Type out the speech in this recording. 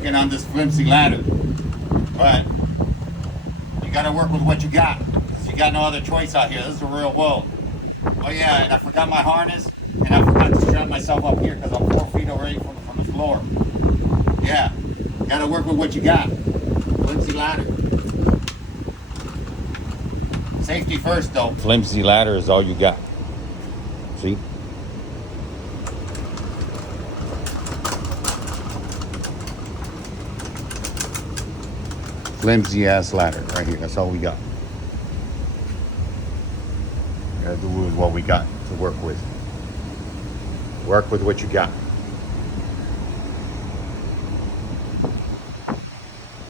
working on this flimsy ladder. But you gotta work with what you got. Because you got no other choice out here. This is the real world. Oh yeah, and I forgot my harness, and I forgot to strap myself up here because I'm 4 feet away from the floor. Yeah, gotta work with what you got. Flimsy ladder. Safety first though. Flimsy ladder is all you got. See? Flimsy ass ladder right here. That's all we got. Gotta do with what we got to work with. Work with what you got.